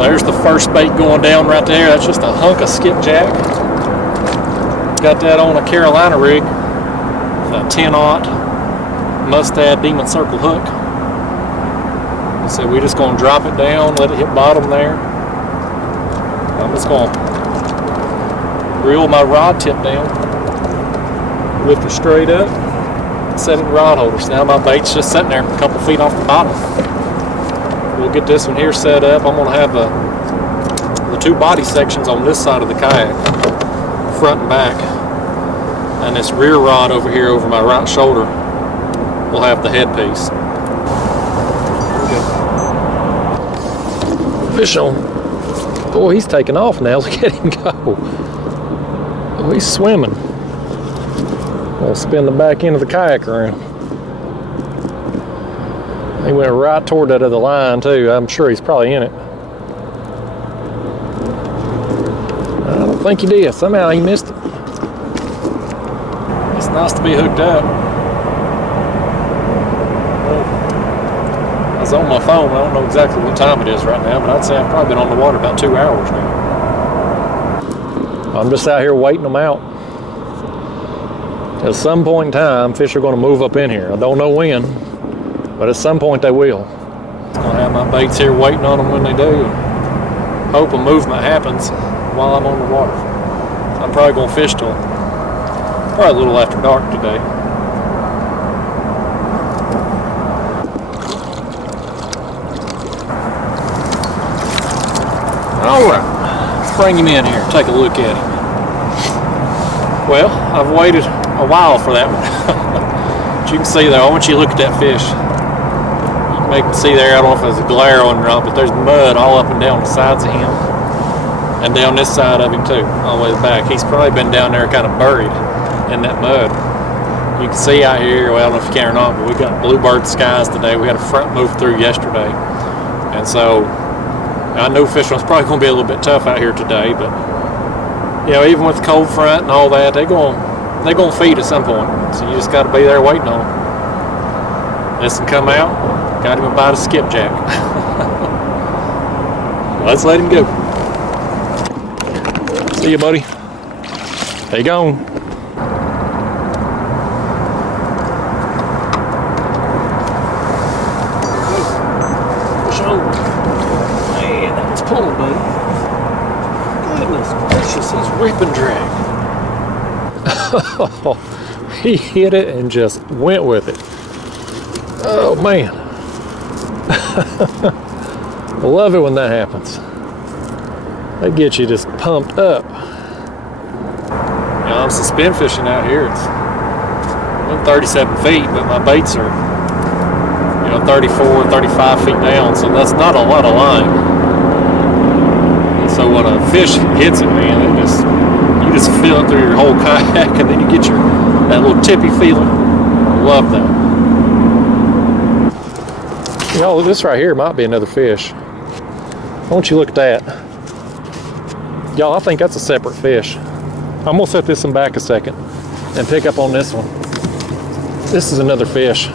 There's the first bait going down right there. That's just a hunk of skipjack. Got that on a Carolina rig, a 10-aught Mustad Demon Circle hook. So we're just going to drop it down, let it hit bottom there. I'm just going to reel my rod tip down, lift it straight up, set it in rod holders. Now my bait's just sitting there a couple feet off the bottom. We'll get this one here set up. I'm going to have the two body sections on this side of the kayak, front and back, and this rear rod over here over my right shoulder will have the headpiece. Fish on. Boy, he's taking off now. Look at him go. Oh, he's swimming. We'll spin the back end of the kayak around. He went right toward that other line too. I'm sure he's probably in it. I don't think he did. Somehow he missed it. It's nice to be hooked up. I was on my phone. I don't know exactly what time it is right now, but I'd say I've probably been on the water about 2 hours now. I'm just out here waiting them out. At some point in time, fish are going to move up in here. I don't know when, but at some point they will. I'm going to have my baits here waiting on them when they do. Hope a movement happens while I'm on the water. I'm probably going to fish till probably a little after dark today. Alright, let's bring him in here, take a look at him. Well, I've waited a while for that one. But you can see there, I want you to look at that fish. You can make him see there, I don't know if there's a glare on or not, but there's mud all up and down the sides of him. And down this side of him too, all the way back. He's probably been down there kind of buried in that mud. You can see out here, well I don't know if you can or not, but we got bluebird skies today. We had a front move through yesterday. And so, I know fishing was probably going to be a little bit tough out here today, but you know, even with the cold front and all that, they're going to feed at some point. So you just got to be there waiting on them. This can come out, got him a bite of skipjack. Let's let him go. See you, buddy. There you go. Push on. Man, that's pulling, buddy. Goodness gracious, he's ripping drag. He hit it and just went with it. Oh man. I love it when that happens. They get you just pumped up. You know, I'm suspend fishing out here. It's 37 feet, but my baits are, 34, 35 feet down, so that's not a lot of line. And so when a fish hits it, man, you just feel it through your whole kayak, and then you get that little tippy feeling. I love that. This right here might be another fish. Why don't you look at that? Y'all, I think that's a separate fish. I'm gonna set this one back a second and pick up on this one. This is another fish.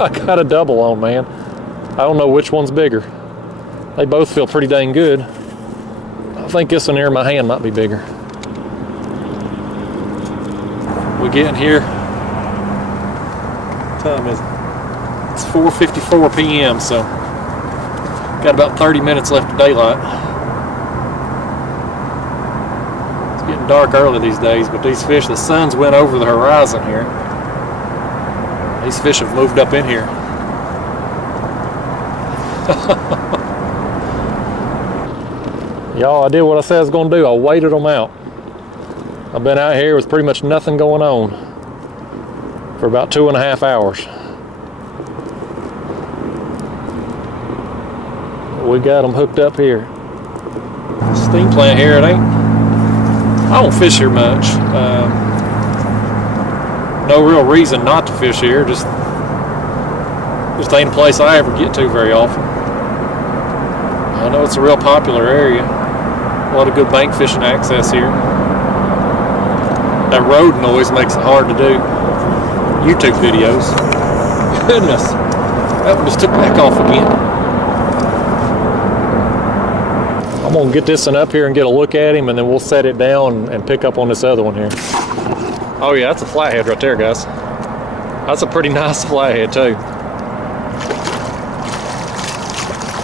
I got a double on, man. I don't know which one's bigger. They both feel pretty dang good. I think this one here in my hand might be bigger. We getting here. What time is it? It's 4:54 p.m. so got about 30 minutes left of daylight. It's getting dark early these days, but these fish, the sun's went over the horizon here. These fish have moved up in here. Y'all, I did what I said I was going to do. I waited them out. I've been out here with pretty much nothing going on for about 2.5 hours. We got them hooked up here. Steam plant here, it ain't. I don't fish here much. No real reason not to fish here. Just ain't a place I ever get to very often. I know it's a real popular area. A lot of good bank fishing access here. That road noise makes it hard to do YouTube videos. Goodness, that one just took back off again. gonna get this one up here and get a look at him, and then we'll set it down and pick up on this other one here. Oh yeah, that's a flathead right there, guys. That's a pretty nice flathead too.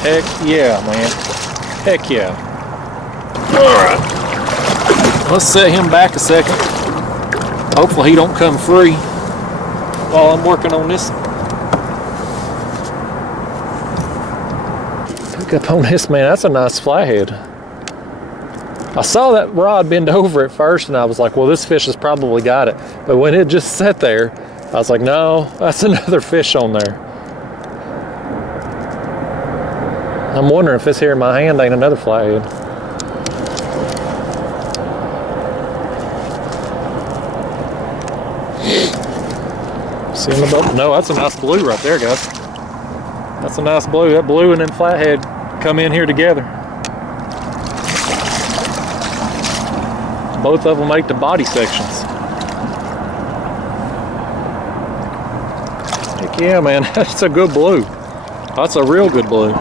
Heck yeah, man. Heck yeah. All right, let's set him back a second. Hopefully he don't come free while I'm working on this. Pick up on this, man. That's a nice flathead. I saw that rod bend over at first and I was like, well, this fish has probably got it. But when it just sat there, I was like, no, that's another fish on there. I'm wondering if this here in my hand ain't another flathead. See him above? No, that's a nice blue right there, guys. That's a nice blue. That blue and then flathead come in here together. Both of them make the body sections. Heck yeah, man. That's a good blue. That's a real good blue.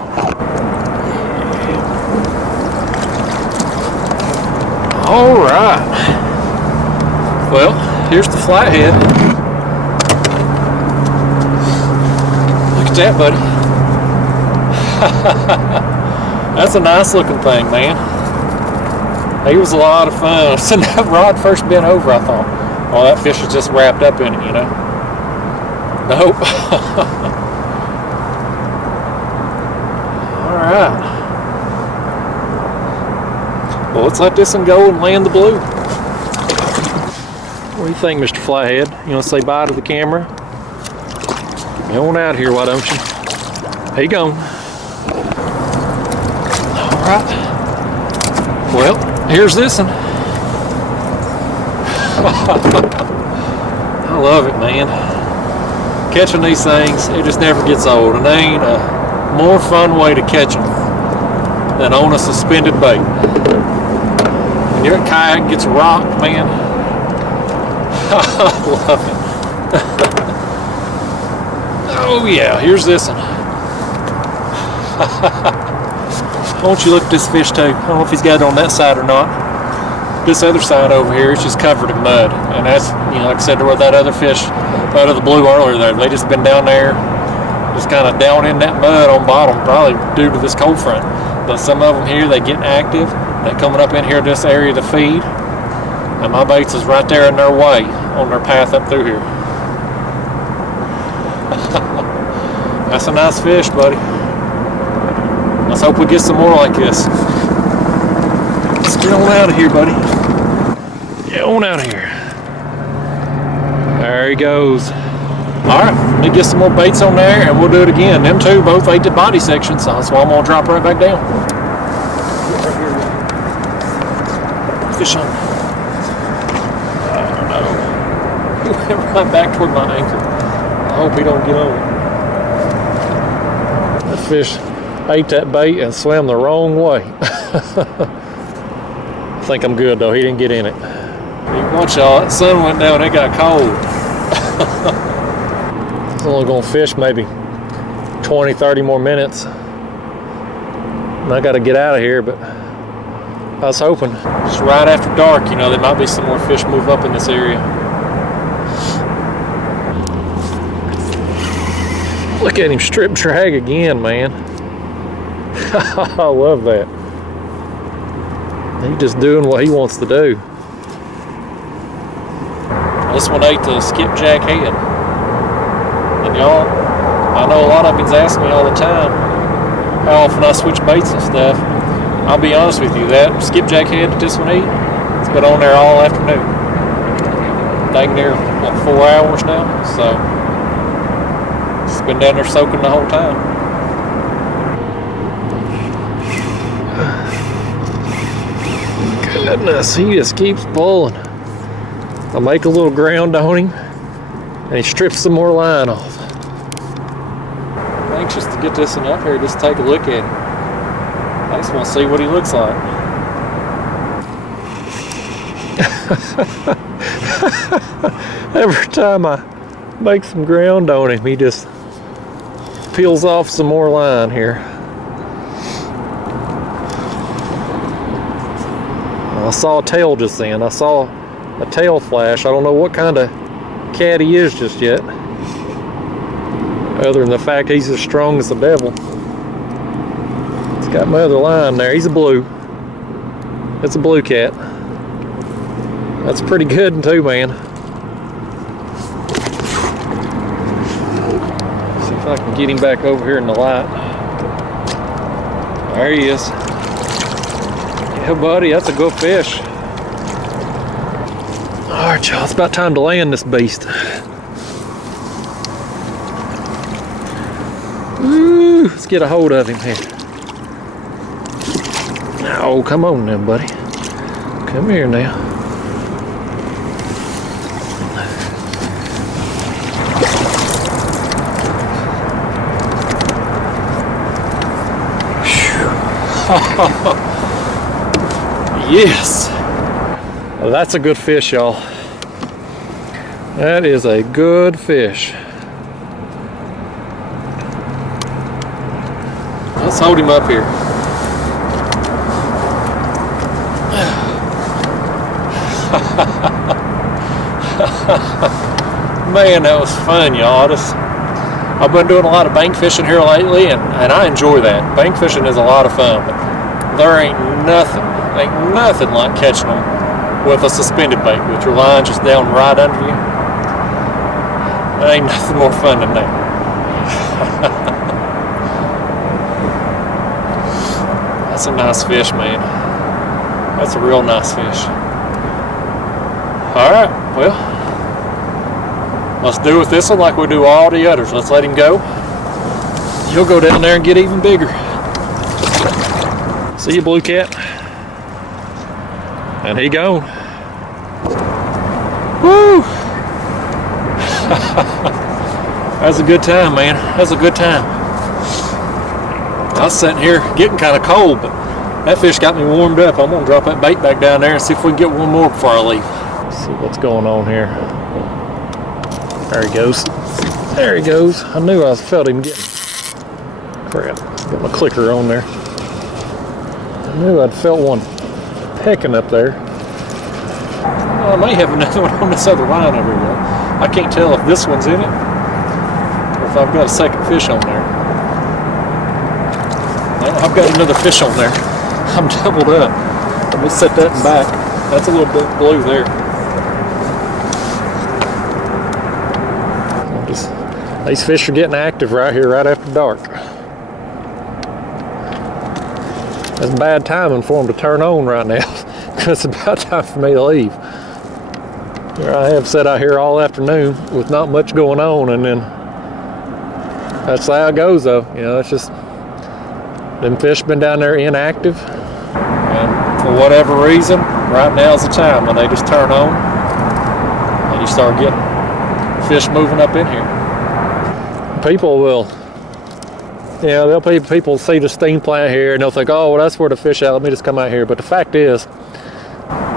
All right. Well, here's the flathead. Look at that, buddy. That's a nice looking thing, man. He was a lot of fun. So that rod first bent over, I thought, well, that fish was just wrapped up in it, you know. Nope. All right. Well, let's let this one go and land the blue. What do you think, Mr. Flathead? You want to say bye to the camera? Get me on out here, why don't you? There you go. All right. Well, here's this one. I love it, man. Catching these things, it just never gets old. And there ain't a more fun way to catch them than on a suspended bait. When you're at Kayak, gets rocked, man. I love it. Oh yeah, here's this one. Why don't you look at this fish too? I don't know if he's got it on that side or not. This other side over here is just covered in mud. And that's, you know, like I said, there was that other fish out of the blue earlier there. They just been down there, just kind of down in that mud on bottom, probably due to this cold front. But some of them here, they get active. They coming up in here to this area to feed. And my baits is right there in their way on their path up through here. That's a nice fish, buddy. Let's hope we get some more like this. Let's get on out of here, buddy. Get on out of here. There he goes. All right, let me get some more baits on there and we'll do it again. Them two both ate the body section, so I'm gonna drop right back down. Right here. Fish on. Oh no. He went right back toward my anchor. I hope he don't get on. That fish ate that bait and swam the wrong way. I think I'm good though, he didn't get in it. Watch y'all, that sun went down, it got cold. It's only gonna fish maybe 20-30 more minutes. And I gotta get out of here, but I was hoping. Just right after dark, you know, there might be some more fish move up in this area. Look at him strip drag again, man. I love that. He's just doing what he wants to do. This one ate the skipjack head. And y'all, I know a lot of you's asking me all the time how often I switch baits and stuff. I'll be honest with you, that skipjack head that this one ate, it's been on there all afternoon. Dang near, what, 4 hours now? So, it's been down there soaking the whole time. Goodness, he just keeps pulling. I make a little ground on him, and he strips some more line off. I'm anxious to get this one up here, just take a look at him. I just want to see what he looks like. Every time I make some ground on him, he just peels off some more line here. I saw a tail just then. I saw a tail flash. I don't know what kind of cat he is just yet, other than the fact he's as strong as the devil. It's got my other line there. He's a blue. It's a blue cat. That's pretty good too, man. See if I can get him back over here in the light. There he is. Yeah, buddy, that's a good fish. All right, y'all, it's about time to land this beast. Ooh, let's get a hold of him here. Oh, come on now, buddy. Come here now. Yes. Well, that's a good fish, y'all. That is a good fish. Let's hold him up here. Man, that was fun, y'all. I've been doing a lot of bank fishing here lately, and I enjoy that. Bank fishing is a lot of fun, but there ain't nothing like catching them with a suspended bait, with your line just down right under you. There ain't nothing more fun than that. That's a nice fish, man. That's a real nice fish. Alright, well, let's do with this one like we do all the others. Let's let him go. He'll go down there and get even bigger. See you, blue cat. And he gone. Woo! That's a good time, man. That's a good time. I was sitting here getting kind of cold, but that fish got me warmed up. I'm gonna drop that bait back down there and see if we can get one more before I leave. Let's see what's going on here. There he goes. There he goes. I knew I felt him getting. Crap. Got my clicker on there. I knew I'd felt one pecking up there. Well, I may have another one on this other line over here. I can't tell if this one's in it or if I've got a second fish on there. Well, I've got another fish on there. I'm doubled up. Let me set that in back. That's a little bit blue there. These fish are getting active right here, right after dark. That's bad timing for them to turn on right now, because it's about time for me to leave. Here I have sat out here all afternoon with not much going on, and then that's how it goes, though. You know, it's just them fish been down there inactive, and for whatever reason, right now's the time when they just turn on, and you start getting fish moving up in here. People will, people see the steam plant here and they'll think, oh, well, that's where the fish are. Let me just come out here. But the fact is,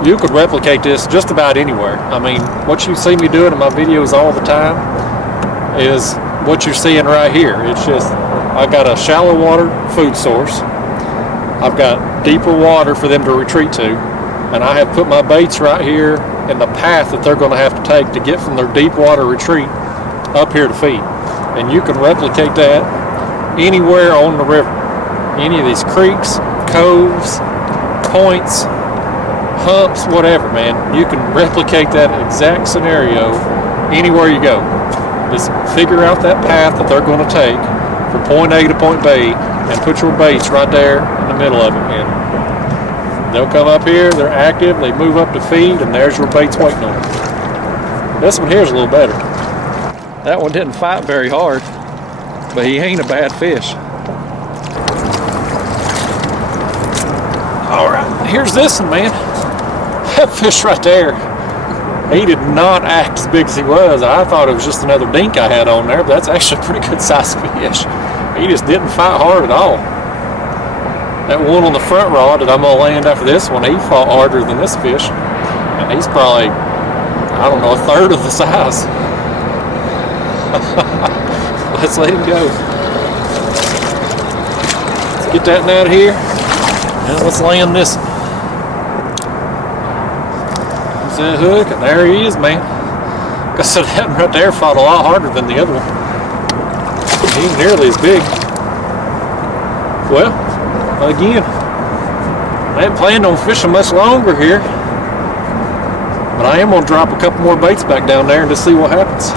you could replicate this just about anywhere. I mean, what you see me doing in my videos all the time is what you're seeing right here. It's just, I've got a shallow water food source. I've got deeper water for them to retreat to. And I have put my baits right here in the path that they're going to have to take to get from their deep water retreat up here to feed. And you can replicate that anywhere on the river. Any of these creeks, coves, points, humps, whatever, man. You can replicate that exact scenario anywhere you go. Just figure out that path that they're going to take from point A to point B and put your baits right there in the middle of it. And they'll come up here, they're active, they move up to feed, and there's your baits waiting on them. This one here is a little better. That one didn't fight very hard, but he ain't a bad fish. All right, here's this one, man. That fish right there, he did not act as big as he was. I thought it was just another dink I had on there, but that's actually a pretty good sized fish. He just didn't fight hard at all. That one on the front rod that I'm gonna land after this one, he fought harder than this fish. And he's probably, I don't know, a third of the size. Let's let him go. Let's get that one out of here, and let's land this one. Release that hook, and there he is, man. I said that one right there fought a lot harder than the other one. He ain't nearly as big. Well, again, I ain't planning on fishing much longer here, but I am gonna drop a couple more baits back down there and just see what happens.